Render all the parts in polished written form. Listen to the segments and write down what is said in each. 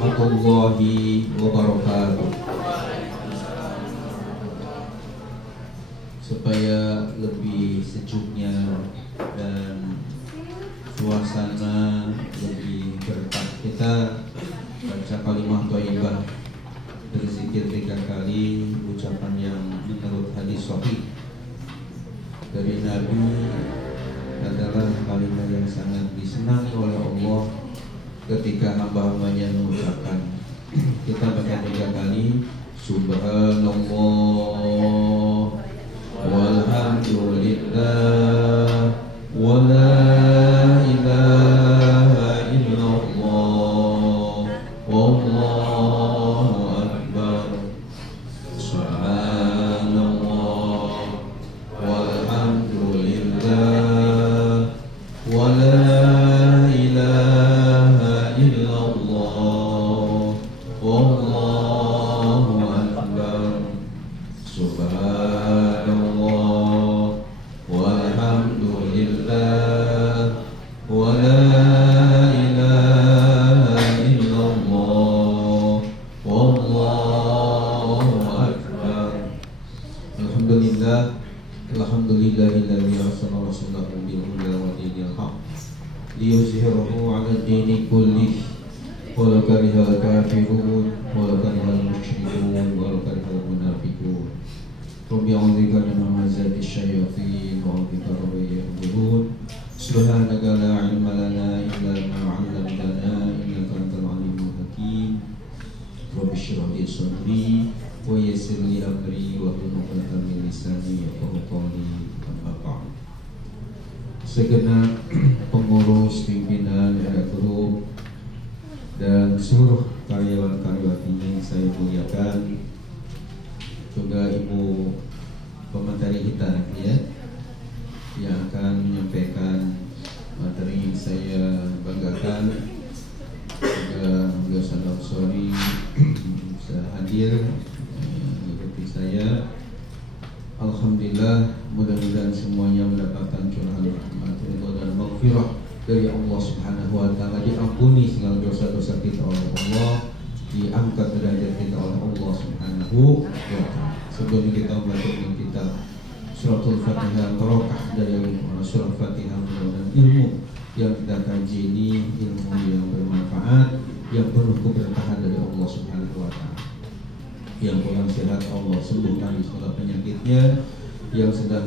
warahmatullahi wabarakatuh. Supaya lebih sejuknya dan suasana lebih berkah, kita baca kalimah thayyibah, berzikir 3 kali, ucapan yang menurut hadis sahih dari Nabi adalah kalimat yang sangat disenangi oleh Allah ketika hamba-hambanya mengucapkan. Kita baca 3 kali, subhanallah walhamdulillah wa la ilaha illallah wallahu akbar, subhanallah walhamdulillah wa la ilaha illallah wallahu akbar, subhanallah walhamdulillah wa la ilaha illallah wallahu akbar. Alhamdulillah, alhamdulillahilladzi arsala rasulahu bil huda wa dinil haq liyuzhirahu 'ala ad-dini kullih walau karihal kafirun walau karihal musyrikun walau karihal munafiqun. Rabbi a'udzubika min hamazati syayatin wa bika rabbi yahdurun. Subhanaka la ilma lana illa ma 'allamtana innaka antal alimul hakim. Rabbi shrah li sadri wa yassir li amri wa hlul 'uqdatam min lisani yafqahu qawli. Amma ba'd. Segenap pengurus pimpinan RA Group dan seluruh karyawan-karyawati yang saya muliakan, juga ibu pemateri kita ya, yang akan menyampaikan materi yang saya banggakan, juga beliau sadar sorry bisa hadir seperti saya. Alhamdulillah, mudah-mudahan semuanya mendapatkan curahan rahmat, ridha dan maghfirah dari Allah Subhanahu wa taala, diampuni segala dosa-dosa kita oleh Allah, diangkat derajat kita oleh Allah Subhanahu wa taala. Sebelum kita membaca kitab Suratul Fatihah, barokah dari Surah Fatihah dan ilmu yang kita kaji ini, ilmu yang bermanfaat, yang penuh keberkahan dari Allah Subhanahu wa taala. Yang kurang sehat Allah sembuhkan di segala penyakitnya, yang sudah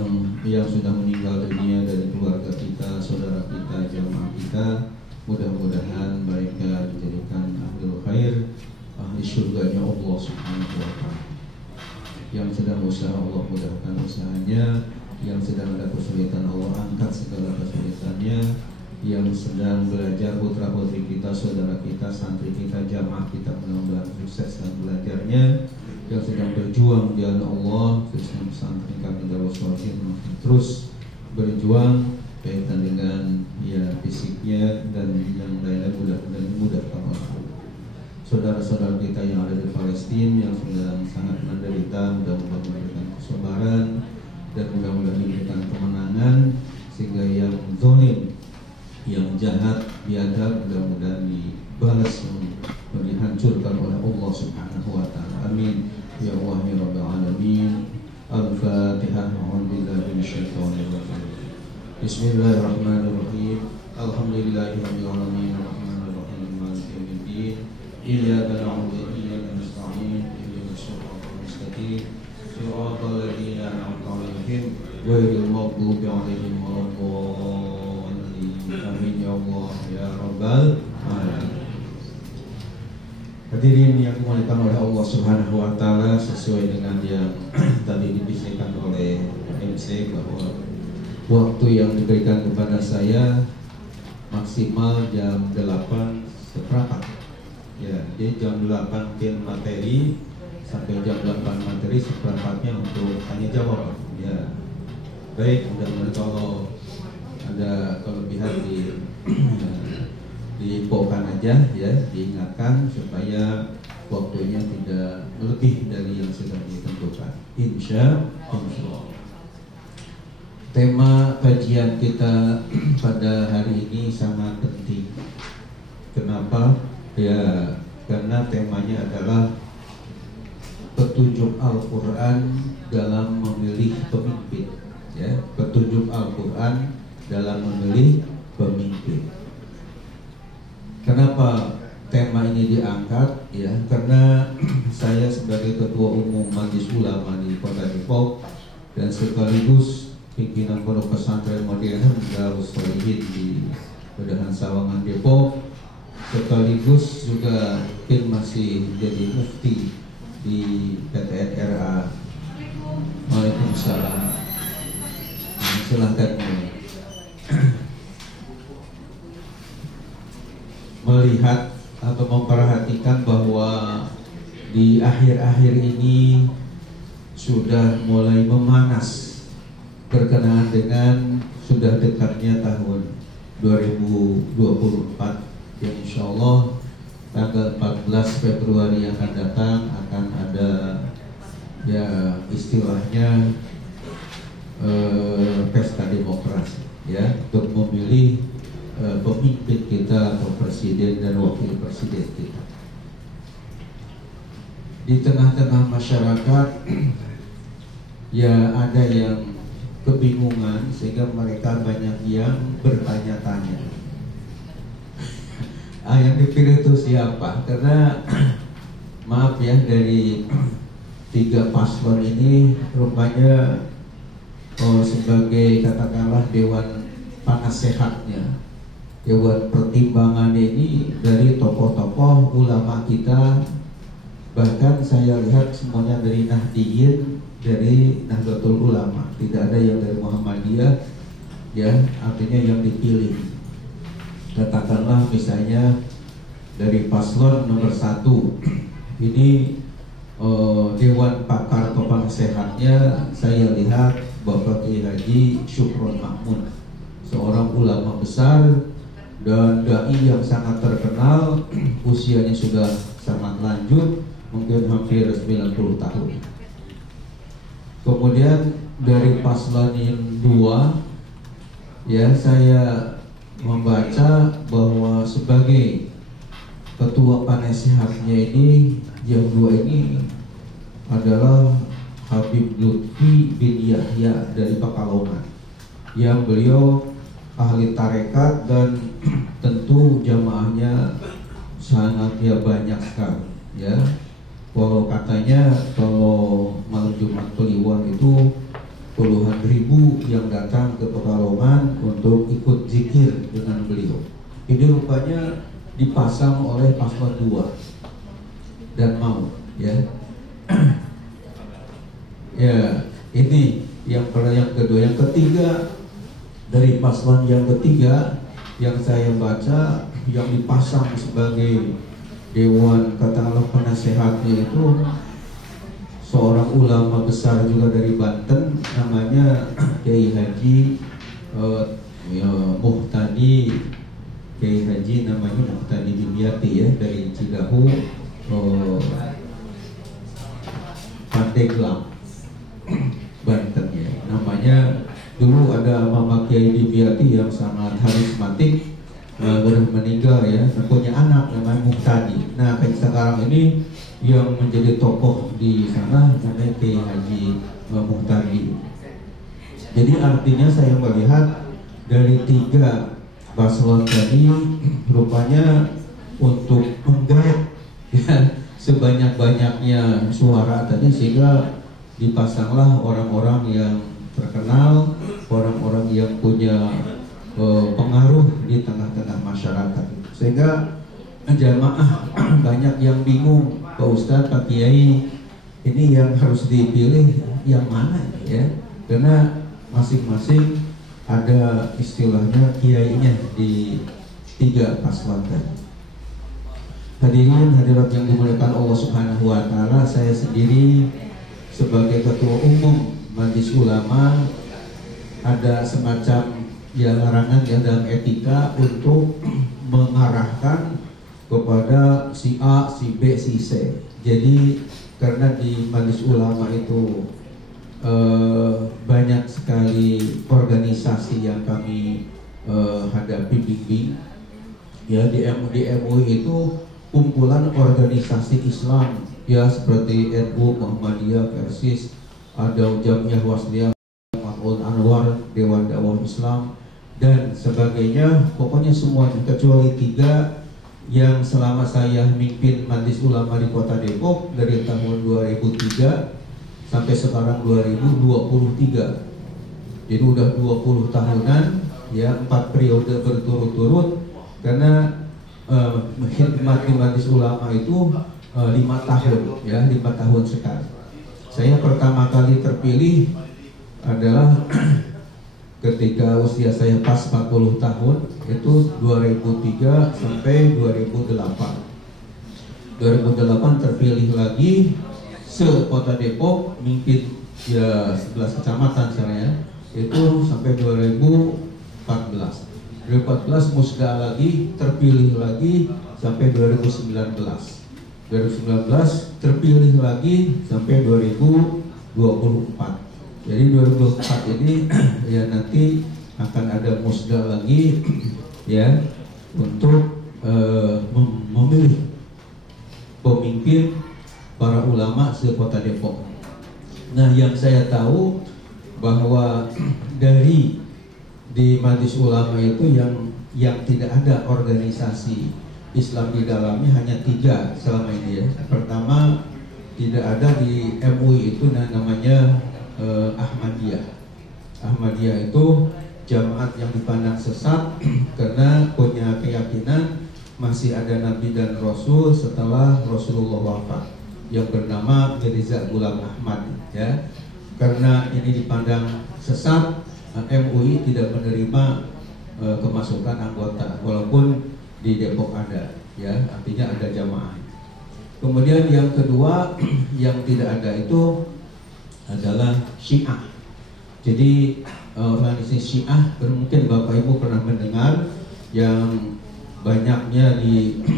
meninggal dunia dari keluarga kita, saudara kita, jamaah kita, mudah-mudahan mereka dijadikan ahlul khair, ahli surganya Allah Subhanahu wa taala. Yang sedang usaha Allah mudahkan usahanya, yang sedang ada kesulitan Allah angkat segala kesulitannya, yang sedang belajar putra-putri kita, saudara kita, santri kita, jamaah kita mudah-mudahan sukses dalam belajarnya, yang sedang berjuang di jalan Allah, khususnya pesantren kami Darul Sholihin terus berjuang kaitan dengan ya fisiknya dan yang lainnya, mudah-mudahan dimudahkan oleh Allah. Saudara-saudara kita yang ada di Palestina yang sedang sangat menderita, mudah-mudahan diberikan kesabaran dan mudah-mudahan diberikan kemenangan, sehingga yang zalim, yang jahat, biadab, mudah-mudahan dibalas dan dihancurkan oleh Allah Subhanahu wa taala. Amin ya Allah ya rabbal alamin. Al-Fatihah. A'udzubillahi minasyaitonir rajim. Bismillahirrahmanirrahim. Alhamdulillahirabbil alamin, arrahmanir rahim, maliki yaumiddin. Iyyaka na'budu wa iyyaka nasta'in. Ihdinas siratal mustaqim. Siratal ladzina an'amta 'alaihim ghairil maghdubi 'alaihim waladdallin. Amin ya Allah ya rabbal alamin. Hadirin yang dimuliakan oleh Allah Subhanahu wa taala, sesuai dengan yang tadi dibisikkan oleh MC bahwa waktu yang diberikan kepada saya maksimal jam 8:15. Ya, jadi jam 8 mungkin materi sampai jam 8 materi, seperempatnya untuk tanya jawab. Ya. Baik, mudah-mudahan kalau ada kelebihan diinfokan aja ya, diingatkan supaya waktunya tidak lebih dari yang sudah ditentukan. Insya Allah. Tema kajian kita pada hari ini sangat penting. Kenapa? Ya, karena temanya adalah petunjuk Al-Quran dalam memilih pemimpin, ya, petunjuk Al-Quran dalam memilih pemimpin. Kenapa tema ini diangkat? Ya, karena saya sebagai Ketua Umum Majelis Ulama di Kota Depok dan sekaligus pimpinan Pondok Pesantren Modern Darus Sholihin di Pedahan Sawangan Depok, sekaligus juga mungkin masih jadi mufti di PTN RA. Waalaikumsalam. Silahkan melihat atau memperhatikan bahwa di akhir-akhir ini sudah mulai memanas berkenaan dengan sudah dekatnya tahun 2024 yang insya Allah tanggal 14 Februari yang akan datang akan ada ya istilahnya pesta demokrasi, ya, untuk memilih pemimpin kita atau presiden dan wakil presiden kita. Di tengah-tengah masyarakat ya ada yang kebingungan sehingga mereka banyak yang bertanya-tanya, yang dipilih itu siapa? Karena maaf ya, dari 3 paslon ini rupanya sebagai katakanlah dewan penasehatnya, dewan pertimbangan ini dari tokoh-tokoh ulama kita, bahkan saya lihat semuanya dari Nahdiyin, dari Nahdlatul Ulama, tidak ada yang dari Muhammadiyah, ya, artinya yang dipilih. Katakanlah misalnya dari paslon nomor 1 ini dewan pakar atau penasehatnya saya lihat Bapak Kiai Haji Syukron Mahmud, seorang ulama besar dan dai yang sangat terkenal, usianya sudah sangat lanjut, mungkin hampir 90 tahun. Kemudian dari paslon yang 2, ya, saya membaca bahwa sebagai ketua penasehatnya ini yang 2 ini adalah Habib Lutfi bin Yahya dari Pekalongan, yang beliau ahli tarekat dan tentu jamaahnya sangat ya banyak sekali, ya. Walau katanya kalau malam Jumat Kliwon itu puluhan ribu yang datang ke Pekalongan untuk ikut zikir dengan beliau. Ini rupanya dipasang oleh paslon 2 dan mau, ya. Ya, ini yang kedua. Yang ketiga, dari paslon yang ketiga yang saya baca yang dipasang sebagai dewan katakanlah penasehatnya itu seorang ulama besar juga dari Banten, namanya Kiai Haji Muhtadi, Kiai Haji namanya Muhtadi Dimyati, ya, dari Cidahu, Pandeglang, Banten, ya. Namanya dulu ada Mama Kiai Dimyati yang sangat karismatik, baru meninggal, ya, punya anak namanya Muhtadi. Nah, kayak sekarang ini yang menjadi tokoh di sana namanya Kiai Haji Muhtadi. Jadi artinya saya melihat dari 3 paslon tadi rupanya untuk menggait, ya, sebanyak-banyaknya suara tadi, sehingga dipasanglah orang-orang yang terkenal, orang-orang yang punya pengaruh di tengah-tengah masyarakat, sehingga jamaah banyak yang bingung, Pak Ustadz, Pak Kiai, ini yang harus dipilih yang mana, ya, karena masing-masing ada istilahnya kiainya di 3 paslon tadi. Hadirin hadirat yang dimuliakan Allah Subhanahu wa taala, saya sendiri sebagai ketua umum Majelis Ulama ada semacam ya larangan ya dalam etika untuk mengarahkan kepada si A, si B, si C. Jadi karena di Majelis Ulama itu banyak sekali organisasi yang kami hadapi, bimbing, ya, di MUI itu kumpulan organisasi Islam ya seperti NU, Muhammadiyah, Persis, ada Jamiah Wasliyah, Ma'ul Anwar, Dewan Dakwah Islam dan sebagainya, pokoknya semuanya kecuali 3 yang selama saya mimpin Majelis Ulama di Kota Depok dari tahun 2003 sampai sekarang 2023. Jadi udah 20 tahunan ya, 4 periode berturut-turut karena khidmat di Majelis Ulama itu 5 tahun ya, 5 tahun sekali. Saya pertama kali terpilih adalah ketika usia saya pas 40 tahun, itu 2003 sampai 2008. 2008 terpilih lagi se-Kota Depok, mimpin ya 11 kecamatan saya, itu sampai 2014. 2014 musda lagi, terpilih lagi sampai 2019. 2019 terpilih lagi sampai 2024. Jadi 2024 ini ya nanti akan ada musda lagi ya untuk memilih pemimpin para ulama se-Kota Depok. Nah, yang saya tahu bahwa dari di Majelis Ulama itu yang tidak ada organisasi Islam di dalamnya hanya 3 selama ini ya. Pertama, tidak ada di MUI itu namanya Ahmadiyah. Ahmadiyah itu jamaat yang dipandang sesat karena punya keyakinan masih ada Nabi dan Rasul setelah Rasulullah wafat yang bernama Mirza Ghulam Ahmad ya. Karena ini dipandang sesat, MUI tidak menerima kemasukan anggota walaupun di Depok ada ya, artinya ada jamaah. Kemudian yang kedua yang tidak ada itu adalah Syiah. Jadi organisasi Syiah mungkin Bapak Ibu pernah mendengar yang banyaknya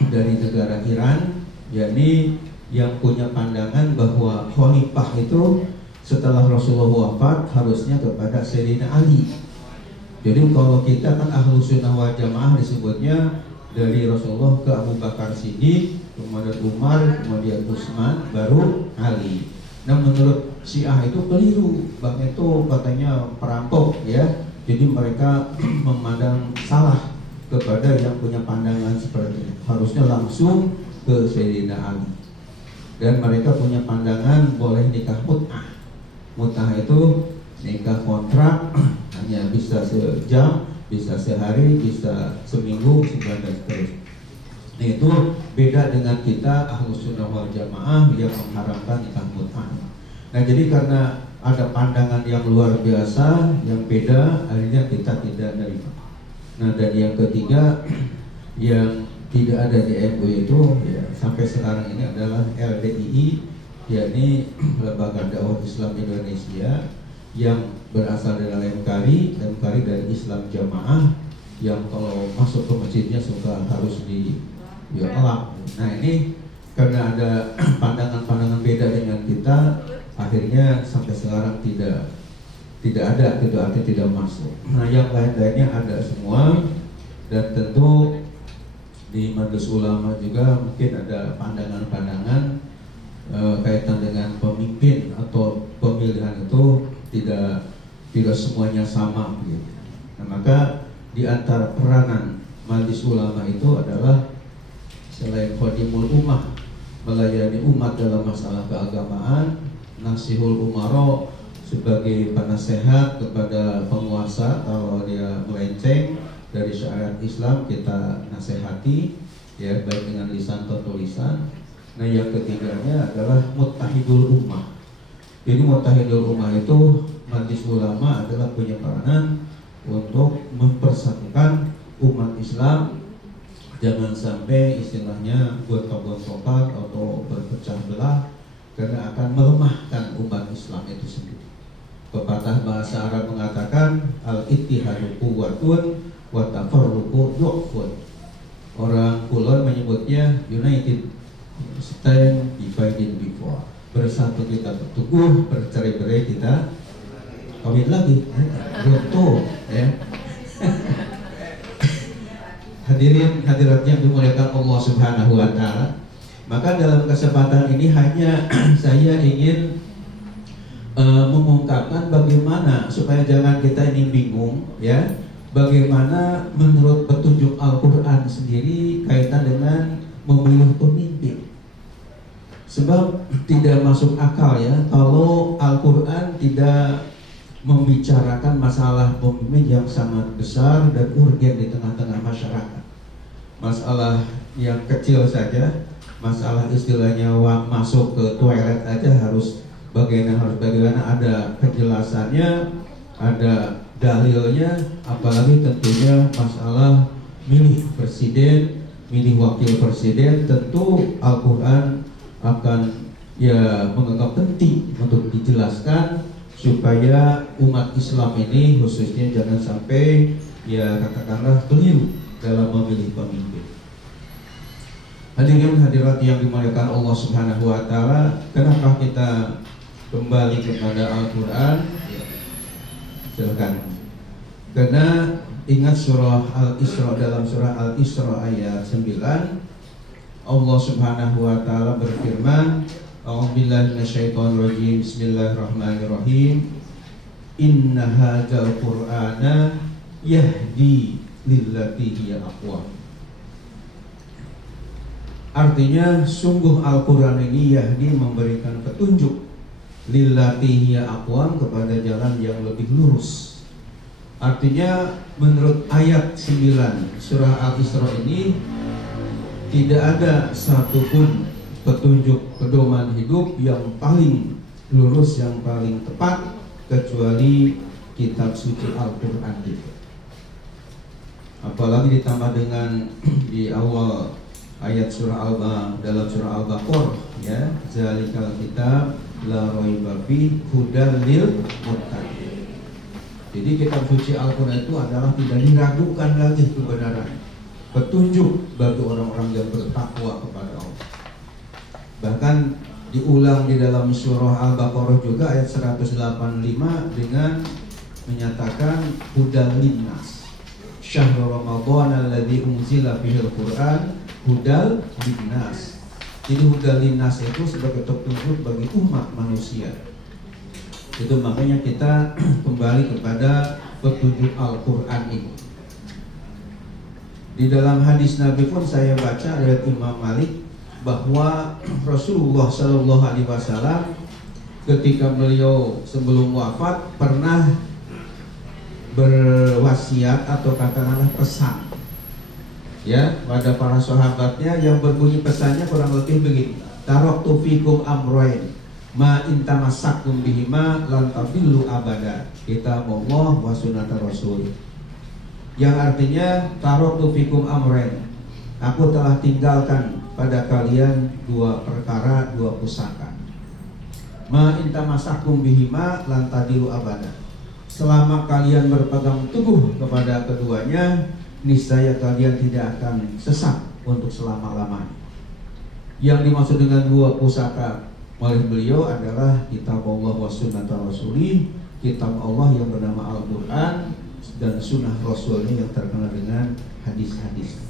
dari negara Iran, yakni yang punya pandangan bahwa khalifah itu setelah Rasulullah wafat harusnya kepada Sayyidina Ali. Jadi kalau kita kan Ahlu Sunnah wal Jamaah disebutnya dari Rasulullah ke Abu Bakar Siddiq, kemudian Umar, kemudian Utsman, baru Ali. Nah, menurut Syiah itu keliru, bang itu katanya perampok ya. Jadi mereka memandang salah kepada yang punya pandangan seperti itu. Harusnya langsung ke Sayyidina Ali. Dan mereka punya pandangan boleh nikah mut'ah. Mut'ah itu nikah kontrak hanya bisa sejam, bisa sehari, bisa seminggu, sebulan dan seterusnya. Nah, itu beda dengan kita Ahlus Sunnah wal Jamaah yang mengharamkan nikah mut'ah. Nah, jadi karena ada pandangan yang luar biasa, yang beda, akhirnya kita tidak menerima. Nah, dan yang ketiga yang tidak ada di MUI itu ya, sampai sekarang ini adalah LDII, yakni Lembaga Dakwah Islam Indonesia yang berasal dari MKRI dari Islam Jamaah, yang kalau masuk ke masjidnya suka harus di elap. Nah, ini karena ada pandangan-pandangan beda dengan kita, akhirnya sampai sekarang tidak ada, gitu, artinya tidak masuk. Nah, yang lain-lainnya ada semua, dan tentu di Majelis Ulama juga mungkin ada pandangan-pandangan kaitan dengan pemimpin atau pemilihan itu tidak semuanya sama gitu. Nah, maka di antara peranan Majelis Ulama itu adalah selain khadimul ummah, melayani umat dalam masalah keagamaan, nasihul umaro sebagai penasehat kepada penguasa kalau dia melenceng dari syariat Islam, kita nasihati ya, baik dengan lisan atau tulisan. Nah, yang ketiganya adalah muttahidul ummah. Jadi muttahidul ummah itu Majelis Ulama adalah punya peranan untuk mempersatukan umat Islam. Jangan sampai istilahnya gontok-gontokan atau berpecah belah, karena akan melemahkan umat Islam itu sendiri. Pepatah bahasa Arab mengatakan al-ittihadu quwwatun wa tafarruqu du'fun. Orang Kulon menyebutnya united stand divided before. Bersatu kita berteguh, bercerai-berai kita kawin lagi. Runtuh ya. hadirin hadirat yang dimuliakan Allah Subhanahu wa taala. Maka dalam kesempatan ini hanya saya ingin mengungkapkan bagaimana supaya jangan kita ini bingung ya, bagaimana menurut petunjuk Al-Qur'an sendiri kaitan dengan memilih pemimpin. Sebab tidak masuk akal ya kalau Al-Qur'an tidak membicarakan masalah pemimpin yang sangat besar dan urgen di tengah-tengah masyarakat. Masalah yang kecil saja, masalah istilahnya masuk ke toilet aja harus bagaimana ada kejelasannya, ada dalilnya, apalagi tentunya masalah milih presiden, milih wakil presiden, tentu Al-Qur'an akan ya menganggap penting untuk dijelaskan supaya umat Islam ini khususnya jangan sampai ya katakanlah keliru dalam memilih pemimpin. Hadirin hadirat yang dimuliakan Allah Subhanahu wa taala, kenapa kita kembali kepada Al-Qur'an? Silakan. Karena ingat surah Al-Isra, dalam surah Al-Isra ayat 9 Allah Subhanahu wa taala berfirman, a'udzubillahi minasyaitonirrajim, bismillahirrahmanirrahim, inna hadzal qur'ana yahdi lillati hiya aqwam. Artinya sungguh Al-Qur'an ini yahdi memberikan petunjuk lillati hiya aqwam, kepada jalan yang lebih lurus. Artinya menurut ayat 9 surah Al-Isra ini tidak ada satupun petunjuk pedoman hidup yang paling lurus, yang paling tepat kecuali kitab suci Al-Qur'an itu. Apalagi ditambah dengan di awal ayat dalam surah Al-Baqarah ya, zalikal kitab la raiba fi hudal lil muttaqin. Jadi kitab suci Al-Qur'an itu adalah tidak diragukan lagi kebenaran, petunjuk bagi orang-orang yang bertakwa kepada Allah. Bahkan diulang di dalam surah Al-Baqarah juga ayat 185 dengan menyatakan hudal linnas, syahrul ramadhan alladzi unzila fihil Qur'an hudal linnas. Jadi hudal linnas itu sebagai petunjuk bagi umat manusia. Itu makanya kita kembali kepada petunjuk Al-Qur'an ini. Di dalam hadis Nabi pun saya baca dari Imam Malik bahwa Rasulullah Shallallahu Alaihi Wasallam ketika beliau sebelum wafat pernah berwasiat atau katakanlah pesan ya pada para sahabatnya, yang berbunyi pesannya kurang lebih begini: taraktu fikum amrayn ma in tamassakum bihima lan tadillu abada, kitabullah wa sunnata rasul. Yang artinya taraktu fikum amrayn, aku telah tinggalkan pada kalian dua perkara, dua pusaka. Ma in tamassakum bihima lan tadillu abada, selama kalian berpegang teguh kepada keduanya, niscaya kalian tidak akan sesat untuk selama-lamanya. Yang dimaksud dengan dua pusaka oleh beliau adalah kitab Allah wa sunnata rasuli, kitab Allah yang bernama Al-Qur'an dan sunnah Rasulnya yang terkenal dengan hadis-hadis.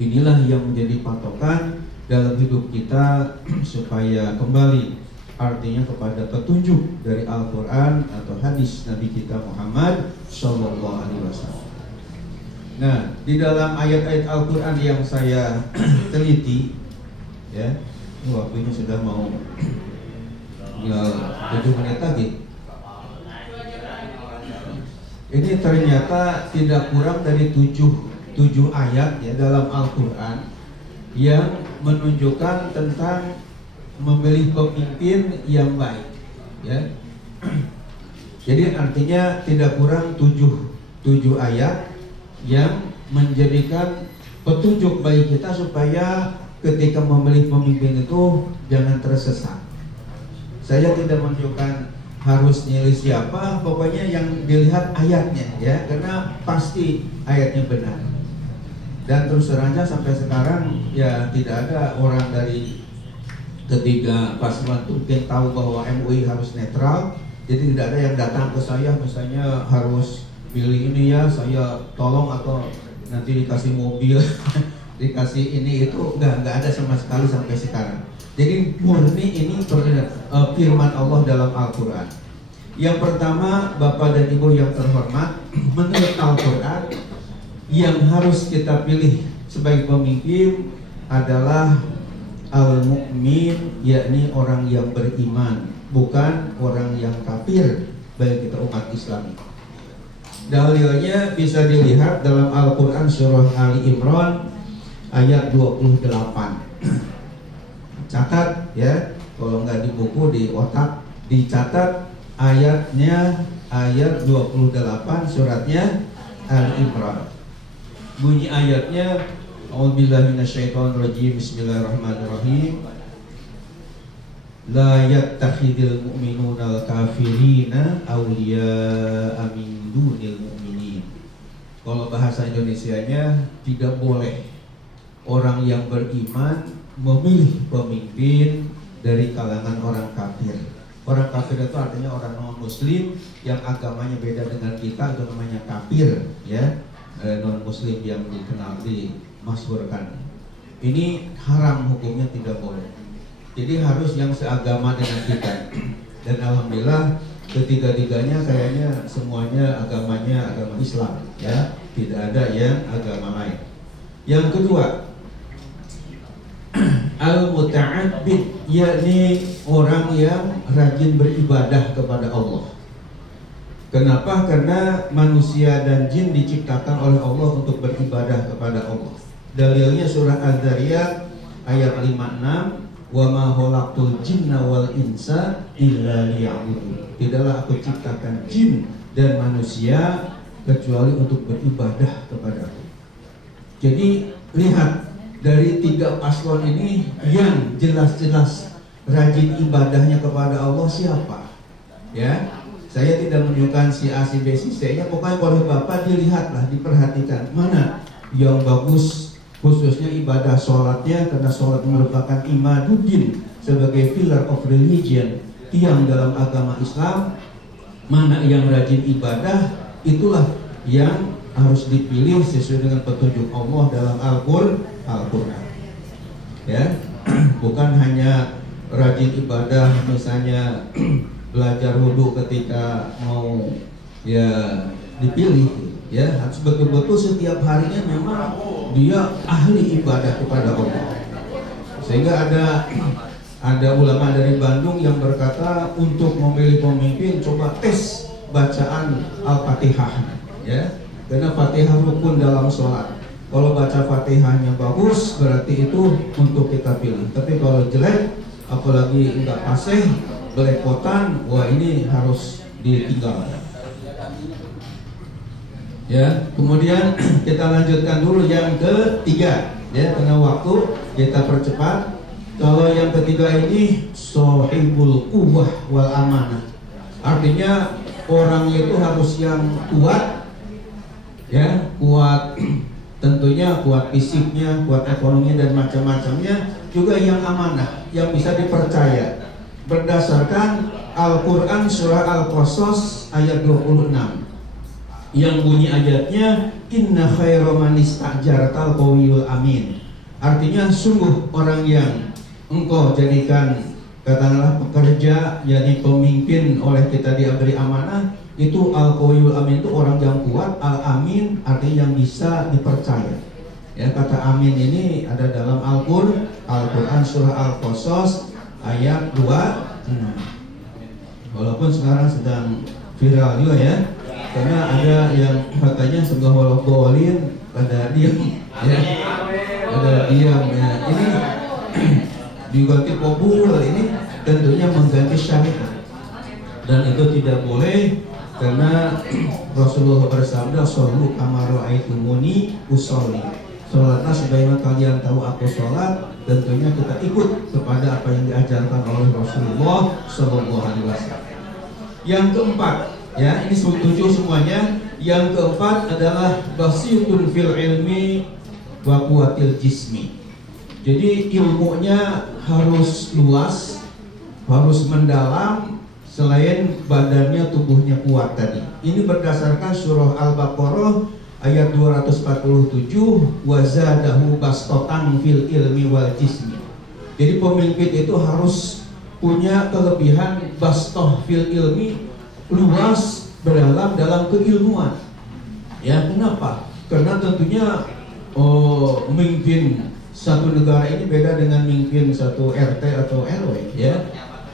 Inilah yang menjadi patokan dalam hidup kita supaya kembali artinya kepada petunjuk dari Al-Qur'an atau hadis Nabi kita Muhammad Sallallahu Alaihi Wasallam. Nah, di dalam ayat-ayat Al-Qur'an yang saya teliti ya, waktunya sudah mau tinggal 7 menit lagi. Ini ternyata tidak kurang dari 7 ayat ya dalam Al-Qur'an yang menunjukkan tentang memilih pemimpin yang baik ya. Jadi artinya tidak kurang 7 ayat yang menjadikan petunjuk bagi kita supaya ketika memilih pemimpin itu jangan tersesat. Saya tidak menunjukkan harus milih siapa, pokoknya yang dilihat ayatnya ya, karena pasti ayatnya benar. Dan terus terang sampai sekarang ya tidak ada orang dari ketiga paslon itu yang tahu bahwa MUI harus netral. Jadi tidak ada yang datang ke saya misalnya harus pilih ini ya, saya tolong atau nanti dikasih mobil, dikasih ini itu nggak ada sama sekali sampai sekarang. Jadi murni ini firman Allah dalam Al-Quran. Yang pertama, Bapak dan Ibu yang terhormat, menurut Al-Quran yang harus kita pilih sebagai pemimpin adalah al-mu'min, yakni orang yang beriman, bukan orang yang kafir bagi kita umat Islam. Dalilnya bisa dilihat dalam Al-Quran surah Ali Imran ayat 28. Catat ya, kalau nggak di buku di otak dicatat ayatnya, ayat 28 suratnya Ali Imran. Bunyi ayatnya, A'udzubillahi minasyaitonirrajim, bismillahirrahmanirrahim. La yattakhidul mu'minuna al-kafirina awliya'a min dunil mu'minin. Kalau bahasa Indonesianya, tidak boleh orang yang beriman memilih pemimpin dari kalangan orang kafir. Orang kafir itu artinya orang non muslim yang agamanya beda dengan kita, itu namanya kafir ya. Non muslim yang dikenal, dimasyhurkan. Ini haram, hukumnya tidak boleh. Jadi harus yang seagama dengan kita. Dan alhamdulillah ketiga-tiganya kayaknya semuanya agamanya agama Islam ya, tidak ada yang agama lain. Yang kedua, al-muta'abbid, yakni orang yang rajin beribadah kepada Allah. Kenapa? Karena manusia dan jin diciptakan oleh Allah untuk beribadah kepada Allah. Dalilnya surah Az-Zariyat ayat 56, wa ma khalaqtul jinna wal insa illa liya'budun. Tidaklah aku ciptakan jin dan manusia kecuali untuk beribadah kepada aku. Jadi lihat, dari tiga paslon ini yang jelas-jelas rajin ibadahnya kepada Allah siapa? Ya, saya tidak menunjukkan si A, si B, si C nya, pokoknya oleh Bapak dilihatlah, diperhatikan mana yang bagus, khususnya ibadah sholatnya, karena sholat merupakan imaduddin sebagai pillar of religion, tiang dalam agama Islam. Mana yang rajin ibadah, itulah yang harus dipilih sesuai dengan petunjuk Allah dalam Al-Quran. Ya, bukan hanya rajin ibadah, misalnya belajar wudhu ketika mau ya dipilih, ya harus betul-betul setiap harinya memang dia ahli ibadah kepada Allah. Sehingga ada ulama dari Bandung yang berkata untuk memilih pemimpin coba tes bacaan Al-Fatihah, ya. Karena Fatihah rukun dalam sholat. Kalau baca Fatihahnya bagus, berarti itu untuk kita pilih. Tapi kalau jelek, apalagi enggak fasih, belepotan, wah ini harus ditinggal. Ya, kemudian kita lanjutkan dulu yang ketiga, ya, karena waktu kita percepat. Kalau yang ketiga ini sohibul quwwah wal amanah. Artinya orang itu harus yang kuat, ya, kuat tentunya, kuat fisiknya, kuat ekonominya dan macam-macamnya, juga yang amanah, yang bisa dipercaya. Berdasarkan Al-Quran surah Al-Qasas ayat 26 yang bunyi ayatnya, inna khaira man ista'jartal qawiyul amin. Artinya sungguh orang yang engkau jadikan katakanlah pekerja, yakni pemimpin oleh kita diberi amanah, itu al-qawiyul amin, itu orang yang kuat. Al-amin artinya yang bisa dipercaya. Ya, kata amin ini ada dalam Al-Quran surah Al-Qasas ayat 2. Walaupun sekarang sedang viral juga ya, karena ada yang katanya sebuah walauin pada diam, ya, ada diam ya. Ini diganti populer, ini tentunya mengganti syariat, dan itu tidak boleh. Karena Rasulullah bersabda, "Shollu kama ra'aitumuni usolli." Sholatlah sebagaimana kalian tahu aku sholat. Tentunya kita ikut kepada apa yang diajarkan oleh Rasulullah SAW. Yang keempat, ya ini 7 semuanya. Yang keempat adalah basitun fil ilmi wa quwwatil jismi. Jadi ilmunya harus luas, harus mendalam. Selain badannya, tubuhnya kuat tadi. Ini berdasarkan surah Al-Baqarah ayat 247, wazadahu bastotan fil ilmi wal jismi. Jadi pemimpin itu harus punya kelebihan bastoh fil ilmi, luas berdalam dalam keilmuan. Ya, kenapa? Karena tentunya memimpin satu negara ini beda dengan memimpin satu RT atau RW, ya.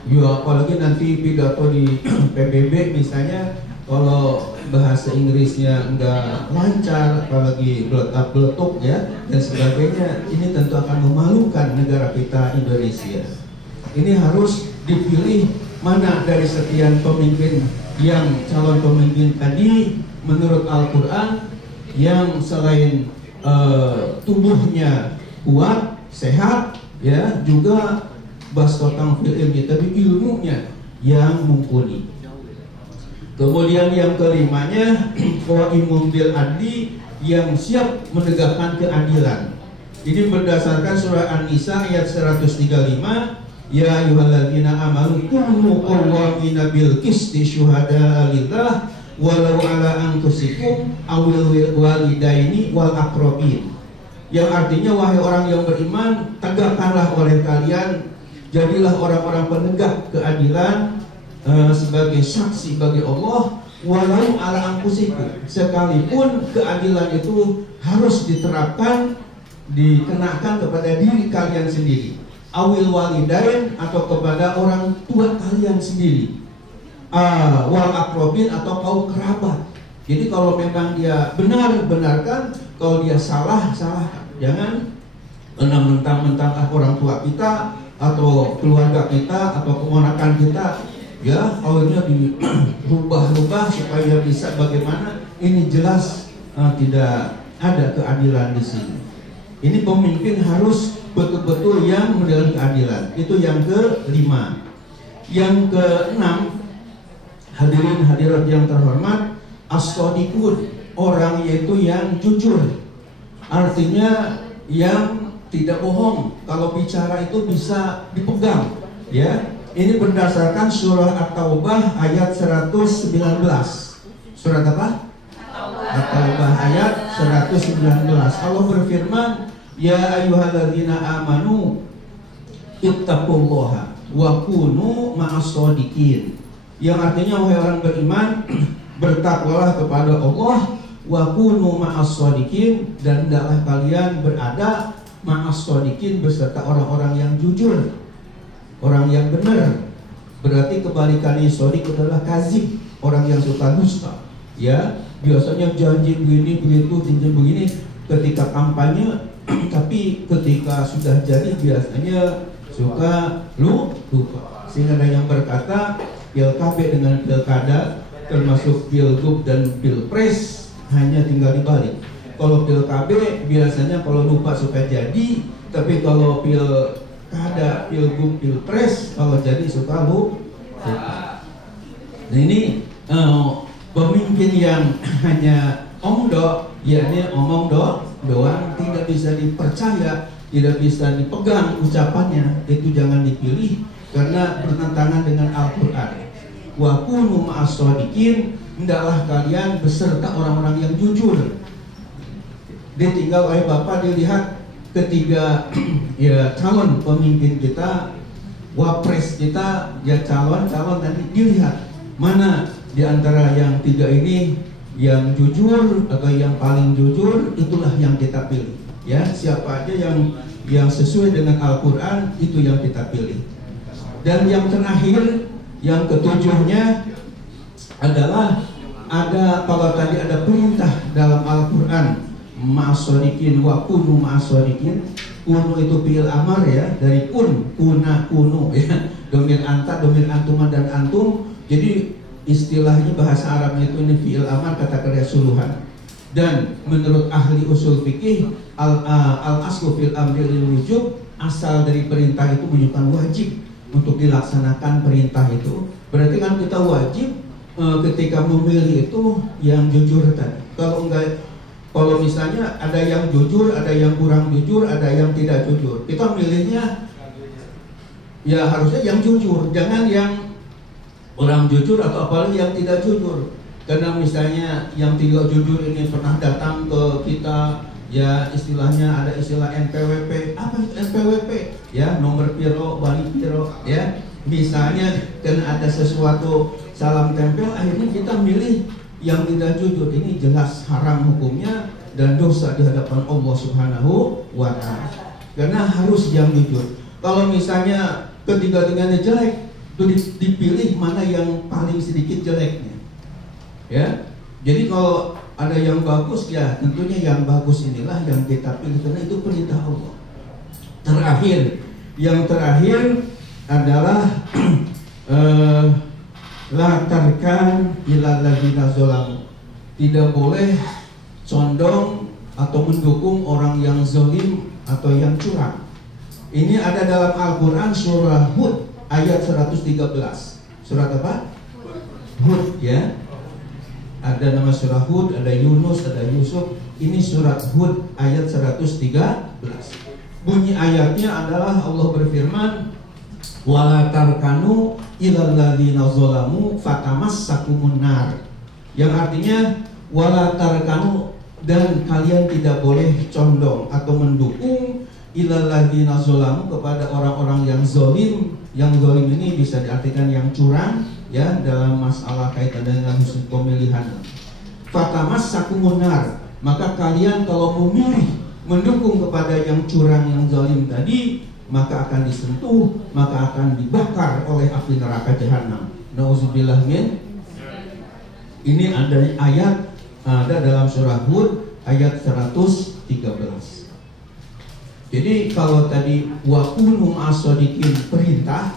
Ya, apalagi nanti pidato di PBB misalnya, kalau bahasa Inggrisnya enggak lancar, apalagi beletak-beletuk ya dan sebagainya, ini tentu akan memalukan negara kita Indonesia. Ini harus dipilih mana dari sekian pemimpin yang calon pemimpin tadi menurut Al-Quran yang selain tubuhnya kuat, sehat, ya, juga bastotang fil ilmi, tapi ilmunya yang mumpuni. Kemudian yang kelimanya, qaimun bil adli, yang siap menegakkan keadilan. Ini berdasarkan surah An-Nisa ayat 135, ya ayyuhalladzina amanu kunu qawwamina bil qisti syuhada'a lillah walau ala anfusikum awil walidaini wal aqrabin. Yang artinya, wahai orang yang beriman, tegakkanlah oleh kalian, jadilah orang-orang penegak keadilan sebagai saksi bagi Allah, walau ala anfusikum, sekalipun keadilan itu harus diterapkan, dikenakan kepada diri kalian sendiri, awil walidain, atau kepada orang tua kalian sendiri, wal aqrabin, atau kaum kerabat. Jadi kalau memang dia benar, benarkan, kalau dia salah, salahkan. Jangan mentang-mentang orang tua kita atau keluarga kita atau keponakan kita, ya, akhirnya dirubah-rubah supaya bisa bagaimana. Ini jelas tidak ada keadilan di sini. Ini pemimpin harus betul-betul yang menjalankan keadilan. Itu yang kelima. Yang keenam, hadirin hadirat yang terhormat, as-shadiqun, orang yaitu yang jujur. Artinya yang tidak bohong, kalau bicara itu bisa dipegang, ya. Ini berdasarkan surah At-Taubah ayat 119. Surat apa? At-Taubah ayat 119. Allah berfirman, ya ayyuhalladzina amanu ittaqullaha wa kunu ma'as-shadiqin. Yang artinya, wahai orang beriman, bertakwalah kepada Allah, wa kunu ma'as-shadiqin, dan hendaklah kalian berada ma'as-shadiqin, beserta orang-orang yang jujur, orang yang benar. Berarti kebalikannya shadiq adalah kazib, orang yang suka dusta, ya. Biasanya janji begini begitu, janji begini ketika kampanye, tapi ketika sudah jadi biasanya suka lupa. Sehingga ada yang berkata, pilkada dengan pilkada, termasuk pilgub dan pilpres, hanya tinggal dibalik. Kalau pilkada biasanya kalau lupa suka jadi, tapi kalau pilkada, pilgub, pilpres, kalau jadi suka lupa. Nah, ini pemimpin yang hanya omdo, yakni omong doang, tidak bisa dipercaya, tidak bisa dipegang ucapannya, itu jangan dipilih karena bertentangan dengan Al-Quran. Wa kunu ma'as-shadiqin, hendaklah kalian beserta orang-orang yang jujur. Ditinggal oleh Bapak, dilihat ketiga ya calon pemimpin kita, wapres kita, ya calon tadi, dilihat mana di antara yang tiga ini yang jujur atau yang paling jujur, itulah yang kita pilih. Ya, siapa aja yang sesuai dengan Al-Quran, itu yang kita pilih. Dan yang terakhir, yang ketujuhnya adalah kalau tadi ada perintah dalam Al-Quran, ma'as-shadiqin wa kunu ma'as-shadiqin. Kunu itu fi'il amar, ya, dari kunu, ya. Domir anta, domir antuma dan antum. Jadi istilahnya bahasa Arabnya itu ini fi'il amar, kata kerja suluhan. Dan menurut ahli usul fikih, al-aslu fil amri lil wujub, asal dari perintah itu menunjukkan wajib untuk dilaksanakan perintah itu. Berarti kan kita wajib ketika memilih itu yang jujur tadi. Kalau misalnya ada yang jujur, ada yang kurang jujur, ada yang tidak jujur, kita milihnya ya harusnya yang jujur, jangan yang orang jujur atau apalagi yang tidak jujur. Karena misalnya yang tidak jujur ini pernah datang ke kita, ya istilahnya ada istilah NPWP. Apa itu NPWP? Ya, nomor piro, balik piro, ya. Misalnya karena ada sesuatu salam tempel, akhirnya kita milih yang tidak jujur. Ini jelas haram hukumnya dan dosa di hadapan Allah Subhanahu wa Ta'ala. Karena harus yang jujur. Kalau misalnya ketiga-tiganya jelek, itu dipilih mana yang paling sedikit jeleknya. Ya, jadi kalau ada yang bagus, ya tentunya yang bagus inilah yang kita pilih karena itu perintah Allah. Yang terakhir adalah la tarkan ilal ladzina zalamu. Tidak boleh condong atau mendukung orang yang zalim atau yang curang. Ini ada dalam Al-Qur'an surah Hud ayat 113. Surat apa? Hud, ya. Ada nama surah Hud, ada Yunus, ada Yusuf. Ini surat Hud ayat 113. Bunyi ayatnya adalah Allah berfirman, wala tarkanu ilal ladzina zalamu fatamassakumun nar. Yang artinya wala tarkanu, dan kalian tidak boleh condong atau mendukung ilal ladzina zalamu, kepada orang-orang yang zalim. Yang zalim ini bisa diartikan yang curang, ya, dalam masalah kaitan dengan hasil pemilihan. Fatamassakumun nar, maka kalian kalau memilih mendukung kepada yang curang, yang zalim tadi, maka akan disentuh, maka akan dibakar oleh api neraka jahanam. Nauzubillah min. Ini ada ayat, ada dalam surah Hud ayat 113. Jadi kalau tadi wa kunu asodikin perintah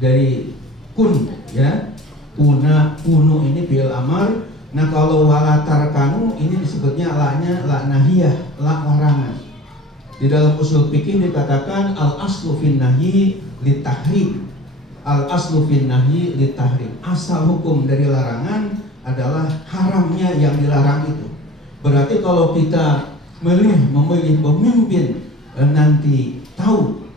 dari kun, ya, kunu ini fi'il amar. Nah kalau wala tarkanu ini disebutnya la-nya la nahiyah, la larangan. Di dalam usul fikih dikatakan al aslu fin nahyi litahrim. Al aslu fin nahyi litahrim. Asal hukum dari larangan adalah haramnya yang dilarang itu. Berarti kalau kita memilih pemimpin, nanti tahu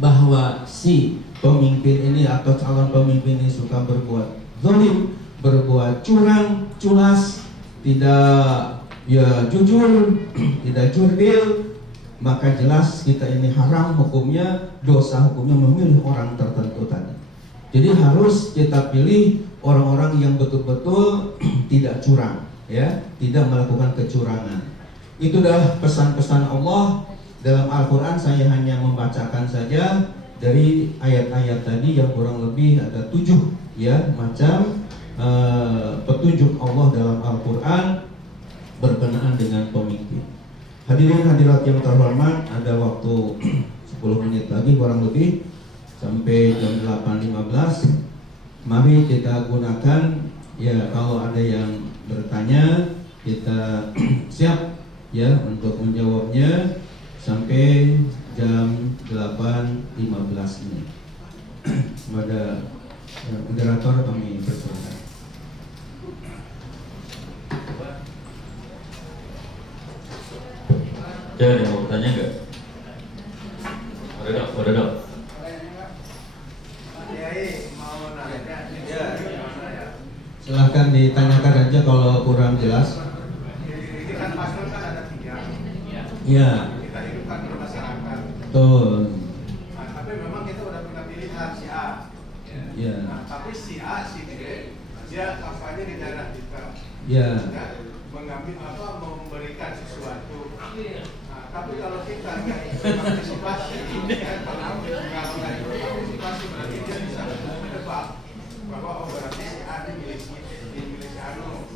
bahwa si pemimpin ini atau calon pemimpin ini suka berbuat zalim, berbuat curang, culas, tidak ya jujur, tidak jurdil, maka jelas kita ini haram hukumnya, dosa hukumnya memilih orang tertentu tadi. Jadi harus kita pilih orang-orang yang betul-betul tidak curang, ya, tidak melakukan kecurangan. Itu adalah pesan-pesan Allah dalam Al-Quran. Saya hanya membacakan saja dari ayat-ayat tadi yang kurang lebih ada 7, ya, macam petunjuk Allah dalam Al-Quran berkenaan dengan pemimpin. Hadirin hadirat yang terhormat, ada waktu 10 menit lagi kurang lebih sampai jam 8.15. Mari kita gunakan, ya, kalau ada yang bertanya kita siap, ya, untuk menjawabnya sampai jam 8.15 ini. Pada moderator kami persilakan. Ya, ada mau bertanya nggak? Ada dok. Silahkan ditanyakan aja kalau kurang jelas. Ini kan paslon kan ada 3. Iya. Kita hidupkan di masyarakat. Betul. Nah, tapi memang kita udah punya pilihan si A. Iya. Nah, tapi si A, si B, dia kampanye di daerah kita. Iya. Ya, mengambil apa, memberikan sesuatu. Nah, tapi kalau kita nggak partisipasi, kalau nggak partisipasi berarti dia bisa menebak bahwa oh berarti si A ini milik si Anu.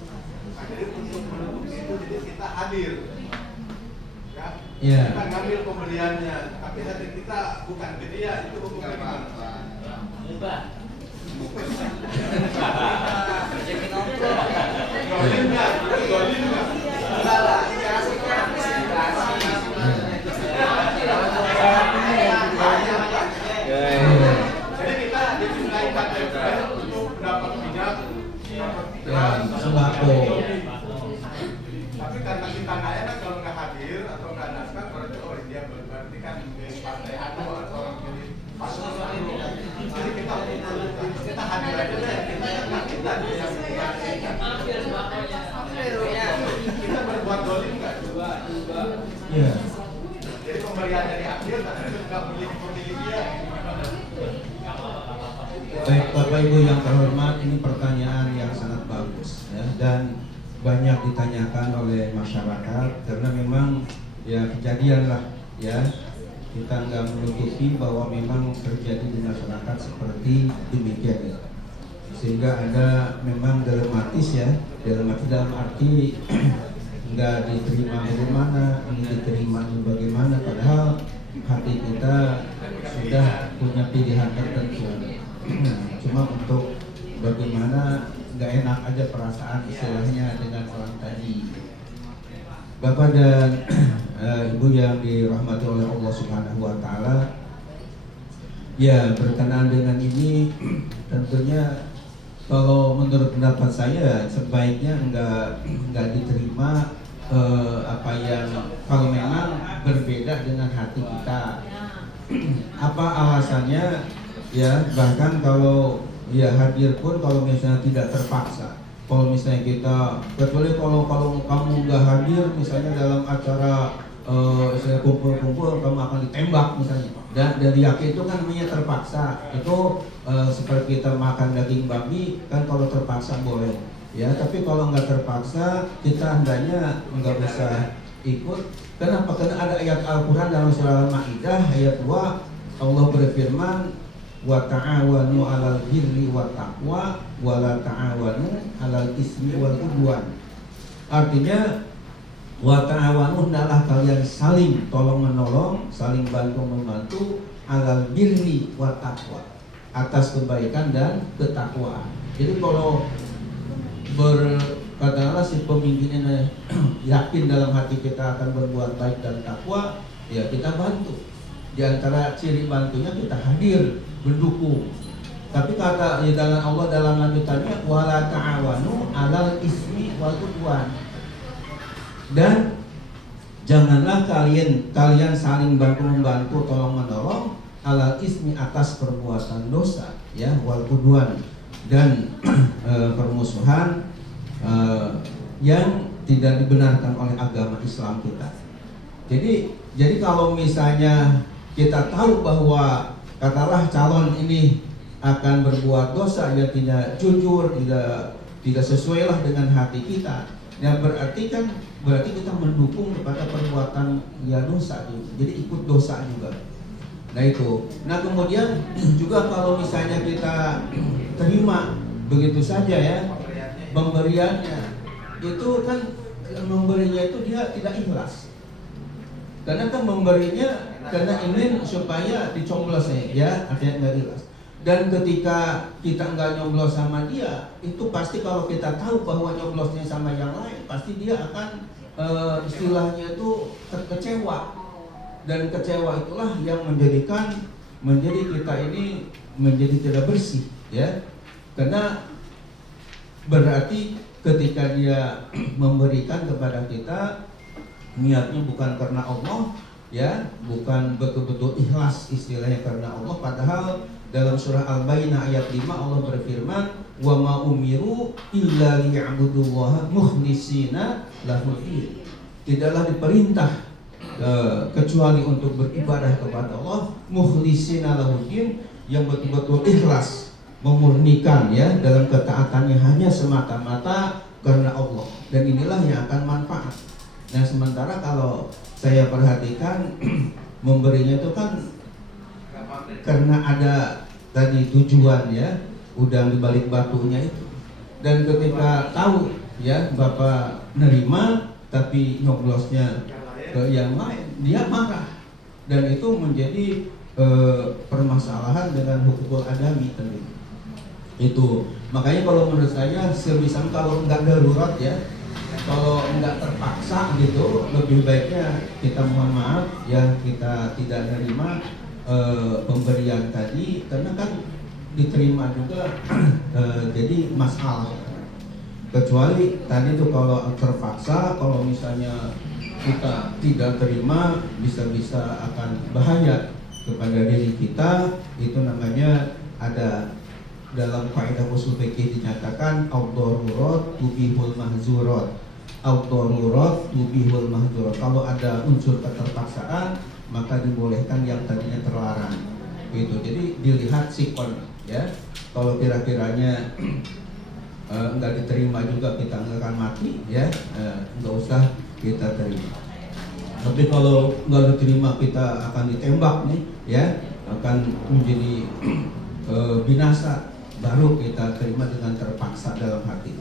Nah, jadi untuk menutup itu, jadi kita hadir. Ya, Iya. kita ngambil pembeliannya, tapi hati kita bukan ke dia, itu hukumnya gimana? Golin nggak? Golin nggak? Jadi kita dimintai KTP untuk dapat minyak, dapat sembako. Tapi karena kita nggak enak kalau nggak hadir atau nggak datang, berarti oh dia berarti kan dari partai anu atau orang dari paslon anu. Jadi kita hadir aja deh, kita yang Bapak Ibu yang terhormat, ini pertanyaan yang sangat bagus ya, dan banyak ditanyakan oleh masyarakat karena memang ya kejadian lah ya, kita nggak menutupi bahwa memang terjadi di masyarakat seperti demikian ya. Sehingga ada memang dilematis ya, dilematis dalam arti nggak diterima bagaimana, ini diterima bagaimana, padahal hati kita sudah punya pilihan tertentu. Cuma untuk bagaimana nggak enak aja perasaan istilahnya dengan orang tadi. Bapak dan Ibu yang dirahmati oleh Allah Subhanahu wa Ta'ala, ya berkenaan dengan ini tentunya kalau menurut pendapat saya sebaiknya nggak diterima apa yang kalau memang berbeda dengan hati kita. Apa alasannya? Ya bahkan kalau ya hadir pun kalau misalnya tidak terpaksa, kalau misalnya kita, kecuali kalau kamu nggak hadir misalnya dalam acara saya kumpul-kumpul kamu akan ditembak misalnya, dan dari yakin itu kan namanya terpaksa. Itu seperti kita makan daging babi kan, kalau terpaksa boleh ya, tapi kalau nggak terpaksa kita hendaknya nggak usah ikut. Kenapa? Karena ada ayat Al-Quran dalam surah Al-Ma'idah ayat 2, Allah berfirman, wa ta'awanu 'alal birri wat taqwa wa la ta'awanu 'alal ismi wal udwan. Artinya wa ta'awanu, hendaklah kalian saling tolong menolong, saling bantu membantu, 'alal birri wat taqwa, atas kebaikan dan ketakwaan. Jadi kalau katakanlah si pemimpin ini yakin dalam hati kita akan berbuat baik dan takwa, ya kita bantu. Di antara ciri bantunya kita hadir, mendukung. Tapi kata ya dalam Allah dalam lanjutannya, wala ta'awanu 'alal ismi wal udwan. Dan janganlah kalian saling bantu membantu, tolong menolong, 'alal ismi, atas perbuatan dosa ya, wal udwan, dan permusuhan yang tidak dibenarkan oleh agama Islam kita. Jadi kalau misalnya kita tahu bahwa katalah calon ini akan berbuat dosa, dia tidak jujur, tidak sesuai lah dengan hati kita, ya berarti kita mendukung kepada perbuatan ya dosa, jadi ikut dosa juga. Nah itu. Nah kemudian juga kalau misalnya kita terima begitu saja ya pemberiannya, itu kan memberinya itu dia tidak ikhlas. Karena kan memberinya karena ingin supaya dicoblos ya, artinya nggak ikhlas. Dan ketika kita nggak nyoblos sama dia, itu pasti kalau kita tahu bahwa nyoblosnya sama yang lain, pasti dia akan istilahnya itu kecewa. Dan kecewa itulah yang menjadi kita ini menjadi tidak bersih ya. Karena berarti ketika dia memberikan kepada kita, niatnya bukan karena Allah ya, bukan betul-betul ikhlas istilahnya karena Allah. Padahal dalam surah Al-Baqarah ayat 5 Allah berfirman, wa ma umiru illa liya'budullaha mukhlishina lahud-din. Tidaklah diperintah kecuali untuk beribadah kepada Allah mukhlishina lahud-din, yang betul-betul ikhlas, memurnikan ya dalam ketaatannya hanya semata-mata karena Allah, dan inilah yang akan manfaat. Nah sementara kalau saya perhatikan memberinya itu kan karena ada tadi tujuan ya, udang di balik batunya itu. Dan ketika tahu ya Bapak nerima tapi nyoblosnya ke yang lain, dia marah, dan itu menjadi permasalahan dengan hukum adami tadi. Itu makanya kalau menurut saya sebisa kalau nggak darurat ya, kalau nggak terpaksa gitu, lebih baiknya kita mohon maaf ya, kita tidak menerima pemberian tadi, karena kan diterima juga jadi masalah. Kecuali tadi tuh kalau terpaksa, kalau misalnya kita tidak terima, bisa-bisa akan bahaya kepada diri kita. Itu namanya ada dalam kaidah usul fikih dinyatakan ad-darurat tubihul mahzurat. Ad-darurat tubihul mahzurat. Kalau ada unsur keterpaksaan, maka dibolehkan yang tadinya terlarang. Gitu. Jadi dilihat sikon ya. Kalau kira-kiranya nggak diterima juga kita nggak akan mati, ya, nggak usah kita terima. Tapi kalau nggak diterima kita akan ditembak nih, ya, akan menjadi binasa, baru kita terima dengan terpaksa dalam hati.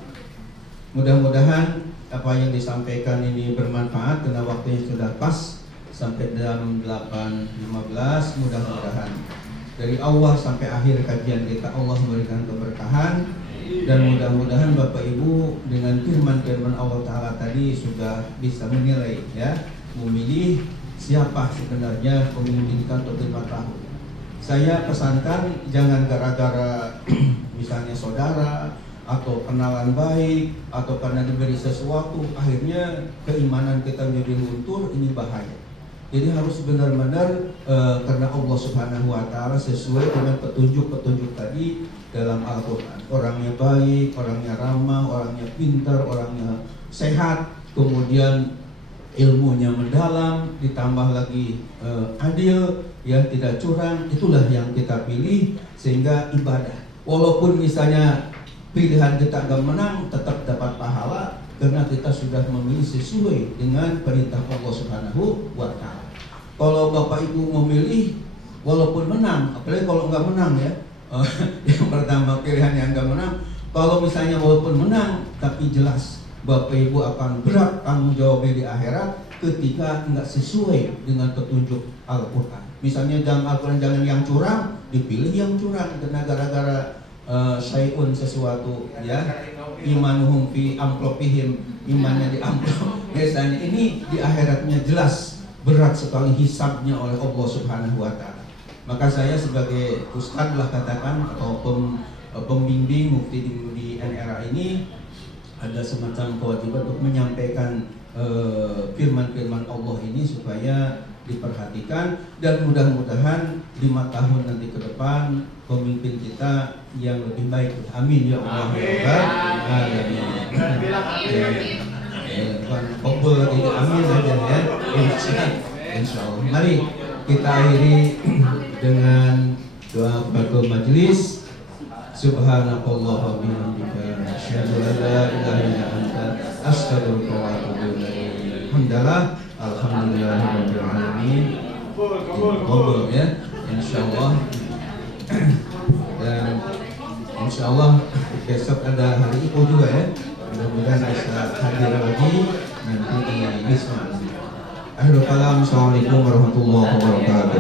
Mudah-mudahan apa yang disampaikan ini bermanfaat karena waktunya sudah pas sampai dalam 8.15. Mudah-mudahan dari awal sampai akhir kajian kita Allah memberikan keberkahan, dan mudah-mudahan Bapak Ibu dengan firman-firman Allah Ta'ala tadi sudah bisa menilai, ya, memilih siapa sebenarnya pemimpin untuk 5 tahun. Saya pesankan jangan gara-gara misalnya saudara atau kenalan baik atau karena diberi sesuatu akhirnya keimanan kita menjadi luntur, ini bahaya. Jadi harus benar-benar karena Allah Subhanahu wa Ta'ala sesuai dengan petunjuk-petunjuk tadi dalam Al-Quran. Orangnya baik, orangnya ramah, orangnya pintar, orangnya sehat, kemudian ilmunya mendalam, ditambah lagi adil, ya, tidak curang. Itulah yang kita pilih sehingga ibadah. Walaupun misalnya pilihan kita nggak menang, tetap dapat pahala karena kita sudah memilih sesuai dengan perintah Allah Subhanahu wa Ta'ala. Kalau Bapak Ibu memilih walaupun menang, apalagi kalau nggak menang, ya, yang pertama pilihan yang nggak menang. Kalau misalnya walaupun menang tapi jelas Bapak Ibu akan berat tanggung jawabnya di akhirat ketika nggak sesuai dengan petunjuk Al-Quran. Misalnya dalam Al-Quran jangan yang curang, dipilih yang curang karena gara-gara syai'un sesuatu, ya, imanuhum fi amplopihim, imannya di amplop. Biasanya ini di akhiratnya jelas berat sekali hisabnya oleh Allah Subhanahu wa Ta'ala. Maka saya sebagai ustadz lah katakan atau pembimbing mufti di NRA ini ada semacam kewajiban untuk menyampaikan firman-firman Allah ini supaya diperhatikan, dan mudah-mudahan 5 tahun nanti ke depan pemimpin kita yang lebih baik. Amin ya Allah. Amin. Kumpul lagi, amin saja, ya. Insya Allah. Mari kita akhiri dengan doa penutup majelis. Subhanakallah wa bihamdika asyhadu an la ilaha illa anta astaghfiruka wa atubu ilaik. Alhamdulillahirabbil alamin. Kabul, ya, insyaallah. Dan insyaallah besok ada hari Ibu juga, ya. Mudah-mudahan bisa hadir lagi nanti di Wisma. Akhirul kalam. Assalamualaikum warahmatullahi wabarakatuh.